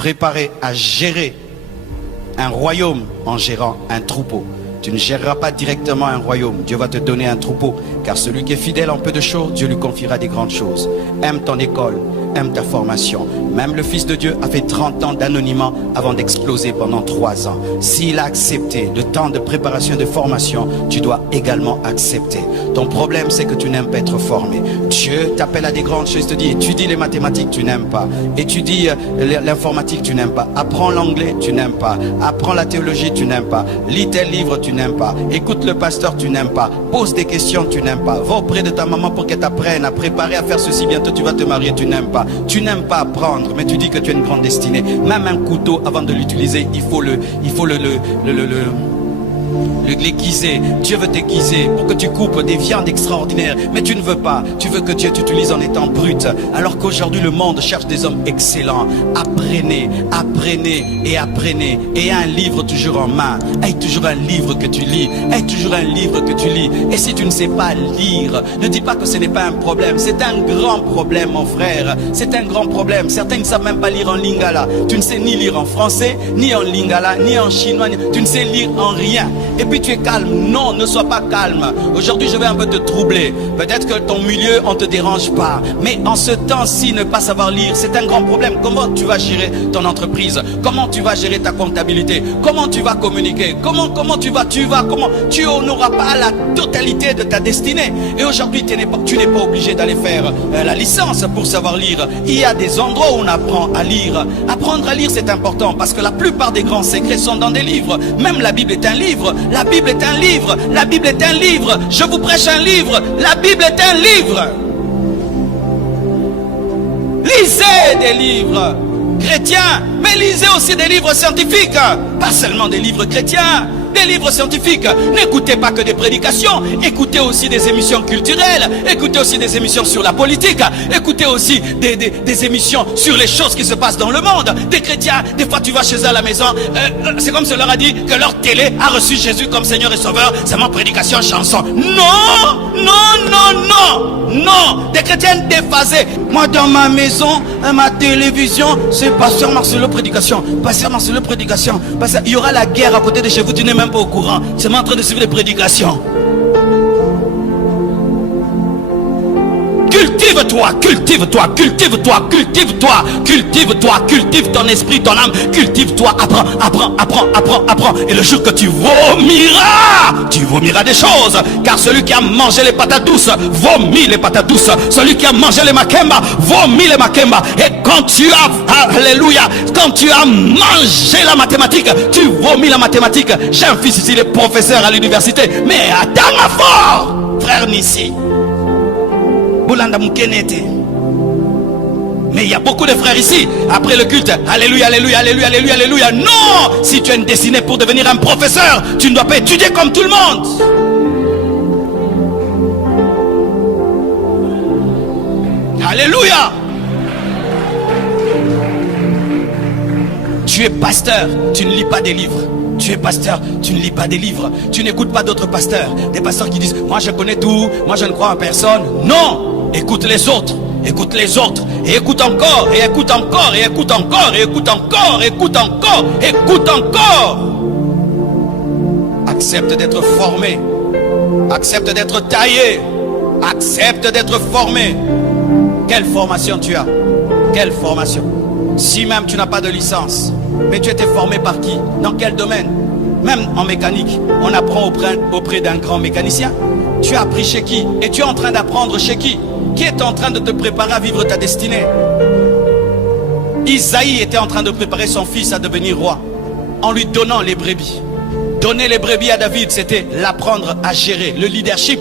préparé à gérer un royaume en gérant un troupeau. Tu ne géreras pas directement un royaume. Dieu va te donner un troupeau. Car celui qui est fidèle en peu de choses, Dieu lui confiera des grandes choses. Aime ton école, aime ta formation. Même le Fils de Dieu a fait 30 ans d'anonymat avant d'exploser pendant 3 ans. S'il a accepté le temps de préparation et de formation, tu dois également accepter. Ton problème, c'est que tu n'aimes pas être formé. Dieu t'appelle à des grandes choses, te dit, étudie les mathématiques, tu n'aimes pas. Étudie l'informatique, tu n'aimes pas. Apprends l'anglais, tu n'aimes pas. Apprends la théologie, tu n'aimes pas. Lis tel livre, tu n'aimes pas. Écoute le pasteur, tu n'aimes pas. Pose des questions, tu n'aimes pas. Va auprès de ta maman pour qu'elle t'apprenne à préparer à faire ceci. Bientôt tu vas te marier, tu n'aimes pas. Tu n'aimes pas apprendre, mais tu dis que tu as une grande destinée. Même un couteau, avant de l'utiliser, il faut l'aiguiser. Dieu veut t'aiguiser pour que tu coupes des viandes extraordinaires, mais tu ne veux pas. Tu veux que Dieu t'utilise en étant brut, alors qu'aujourd'hui le monde cherche des hommes excellents. Apprenez, apprenez et apprenez. Et un livre toujours en main. Aie toujours un livre que tu lis. Aie toujours un livre que tu lis. Et si tu ne sais pas lire, ne dis pas que ce n'est pas un problème. C'est un grand problème, mon frère. C'est un grand problème. Certains ne savent même pas lire en lingala. Tu ne sais ni lire en français, ni en lingala, ni en chinois. Tu ne sais lire en rien. Et puis tu es calme. Non, ne sois pas calme. Aujourd'hui, je vais un peu te troubler. Peut-être que ton milieu, on ne te dérange pas. Mais en ce temps-ci, ne pas savoir lire, c'est un grand problème. Comment tu vas gérer ton entreprise? Comment tu vas gérer ta comptabilité? Comment tu vas communiquer? Comment tu n'auras pas la totalité de ta destinée? Et aujourd'hui, tu n'es pas obligé d'aller faire la licence pour savoir lire. Il y a des endroits où on apprend à lire. Apprendre à lire, c'est important parce que la plupart des grands secrets sont dans des livres. Même la Bible est un livre. La Bible est un livre. La Bible est un livre. Je vous prêche un livre. La Bible est un livre. Lisez des livres chrétiens, mais lisez aussi des livres scientifiques. Pas seulement des livres chrétiens, des livres scientifiques. N'écoutez pas que des prédications. Écoutez aussi des émissions culturelles. Écoutez aussi des émissions sur la politique. Écoutez aussi des émissions sur les choses qui se passent dans le monde. Des chrétiens, des fois tu vas chez eux à la maison. C'est comme si on leur a dit que leur télé a reçu Jésus comme Seigneur et Sauveur. C'est ma prédication, chanson. Non, non, non, non, non. Des chrétiens déphasés. Moi dans ma maison, ma télévision, c'est Pasteur Marcelo prédication. Pasteur Marcelo prédication. Il y aura la guerre à côté de chez vous. Tu n'es même pas au courant. C'est moi en train de suivre les prédications. Cultive-toi, cultive-toi, cultive-toi, cultive-toi, cultive-toi, cultive ton esprit, ton âme, cultive-toi, apprends, apprends, apprends, apprends, apprends. Et le jour que tu vomiras des choses. Car celui qui a mangé les patates douces, vomit les patates douces. Celui qui a mangé les makemba, vomit les makemba. Et quand tu as, alléluia, quand tu as mangé la mathématique, tu vomis la mathématique. J'ai un fils ici, il est professeur à l'université. Mais attends fort, frère Nissi. Mais il y a beaucoup de frères ici, après le culte, alléluia, alléluia, alléluia, alléluia, alléluia. Non, si tu as une destinée pour devenir un professeur, tu ne dois pas étudier comme tout le monde. Alléluia. Tu es pasteur, tu ne lis pas des livres. Tu es pasteur, tu ne lis pas des livres. Tu n'écoutes pas d'autres pasteurs. Des pasteurs qui disent, moi je connais tout, moi je ne crois en personne. Non. Écoute les autres, écoute les autres, et écoute encore, et écoute encore, et écoute encore, et écoute encore, écoute encore, écoute encore. Accepte d'être formé, accepte d'être taillé, accepte d'être formé. Quelle formation tu as? Quelle formation? Si même tu n'as pas de licence, mais tu étais formé par qui? Dans quel domaine? Même en mécanique, on apprend auprès d'un grand mécanicien. Tu as appris chez qui? Et tu es en train d'apprendre chez qui? Qui est en train de te préparer à vivre ta destinée? Isaïe était en train de préparer son fils à devenir roi en lui donnant les brebis. Donner les brebis à David, c'était l'apprendre à gérer, le leadership.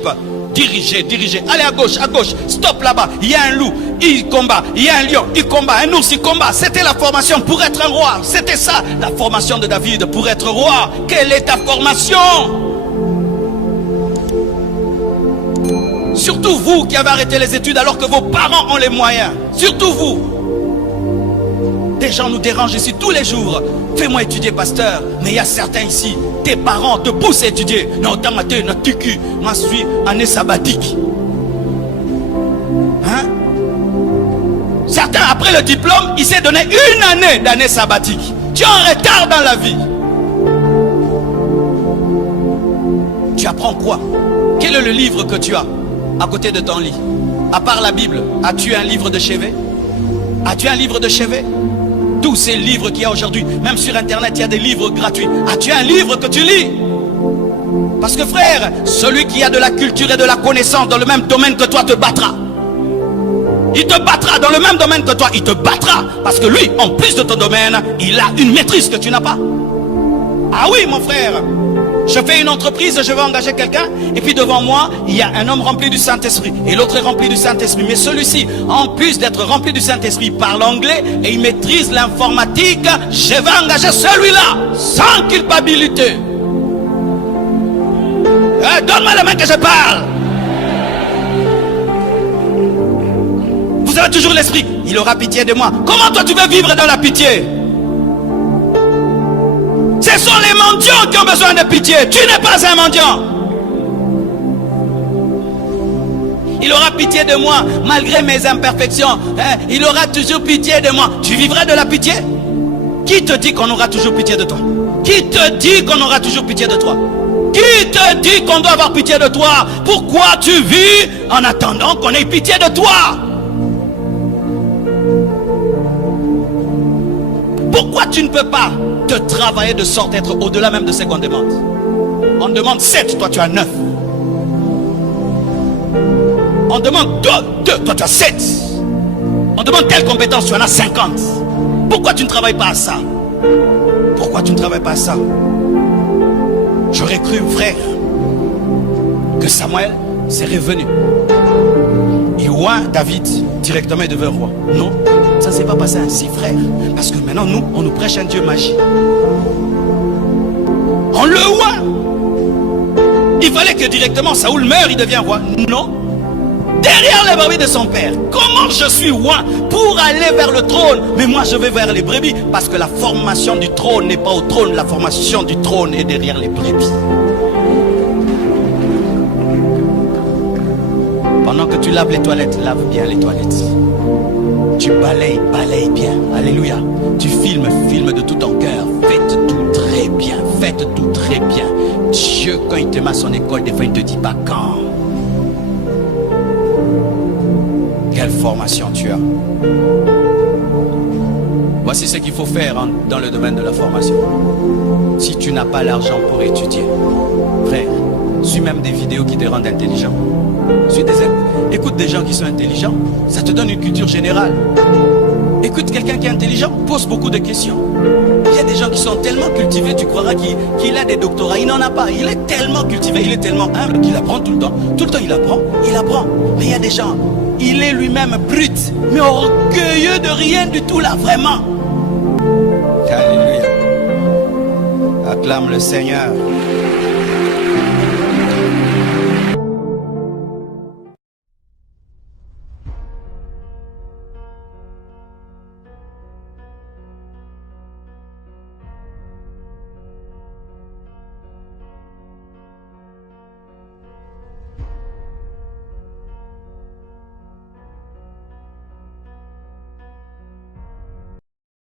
Diriger, diriger. Allez à gauche, stop là-bas. Il y a un loup, il combat. Il y a un lion, il combat. Un ours, il combat. C'était la formation pour être un roi. C'était ça, la formation de David pour être roi. Quelle est ta formation? Surtout vous qui avez arrêté les études alors que vos parents ont les moyens. Surtout vous. Des gens nous dérangent ici tous les jours. Fais-moi étudier, pasteur. Mais il y a certains ici, tes parents te poussent à étudier. Non, t'as maté, non, tu cul. Moi, je suis année sabbatique. Hein? Certains, après après le diplôme, il s'est donné une année sabbatique. Tu es en retard dans la vie. Tu apprends quoi? Quel est le livre que tu as à côté de ton lit? À part la Bible, as-tu un livre de chevet? As-tu un livre de chevet? Tous ces livres qu'il y a aujourd'hui, même sur internet, il y a des livres gratuits. As-tu un livre que tu lis? Parce que frère, celui qui a de la culture et de la connaissance dans le même domaine que toi te battra. Il te battra dans le même domaine que toi, il te battra. Parce que lui, en plus de ton domaine, il a une maîtrise que tu n'as pas. Ah oui mon frère, je fais une entreprise, je vais engager quelqu'un, et puis devant moi, il y a un homme rempli du Saint-Esprit, et l'autre est rempli du Saint-Esprit. Mais celui-ci, en plus d'être rempli du Saint-Esprit, il parle anglais et il maîtrise l'informatique. Je vais engager celui-là, sans culpabilité. Donne-moi la main que je parle. Vous avez toujours l'esprit, il aura pitié de moi. Comment toi tu veux vivre dans la pitié? Ce sont les mendiants qui ont besoin de pitié. Tu n'es pas un mendiant. Il aura pitié de moi malgré mes imperfections. Il aura toujours pitié de moi. Tu vivras de la pitié? Qui te dit qu'on aura toujours pitié de toi? Qui te dit qu'on aura toujours pitié de toi? Qui te dit qu'on doit avoir pitié de toi? Pourquoi tu vis en attendant qu'on ait pitié de toi? Pourquoi tu ne peux pas te travailler de sorte d'être au-delà même de ce qu'on demande? On demande 7, toi tu as 9. On demande 2, toi tu as 7. On demande telle compétence, tu en as 50. Pourquoi tu ne travailles pas à ça? Pourquoi tu ne travailles pas à ça? J'aurais cru, frère, que Samuel s'est revenu. Il oint David directement, il devait roi. Non, ça ne s'est pas passé ainsi, frère. Parce que maintenant, nous, on nous prêche un Dieu magique. On le oint. Il fallait que directement Saoul meure, il devient roi. Non. Derrière les brebis de son père. Comment je suis oint pour aller vers le trône? Mais moi, je vais vers les brebis. Parce que la formation du trône n'est pas au trône. La formation du trône est derrière les brebis. Pendant que tu laves les toilettes, lave bien les toilettes. Tu balayes, balaye bien. Alléluia. Tu filmes de tout ton cœur. Faites tout très bien. Faites tout très bien. Dieu, quand il te met à son école, des fois, il ne te dit pas quand. Quelle formation tu as? Voici ce qu'il faut faire dans le domaine de la formation. Si tu n'as pas l'argent pour étudier, frère, suis même des vidéos qui te rendent intelligent. Écoute des gens qui sont intelligents, ça te donne une culture générale. Écoute quelqu'un qui est intelligent, pose beaucoup de questions. Il y a des gens qui sont tellement cultivés, tu croiras qu'il a des doctorats. Il n'en a pas, il est tellement cultivé, il est tellement humble qu'il apprend tout le temps. Tout le temps il apprend. Mais il y a des gens, il est lui-même brut, mais orgueilleux de rien du tout là, vraiment. Alléluia. Acclame le Seigneur.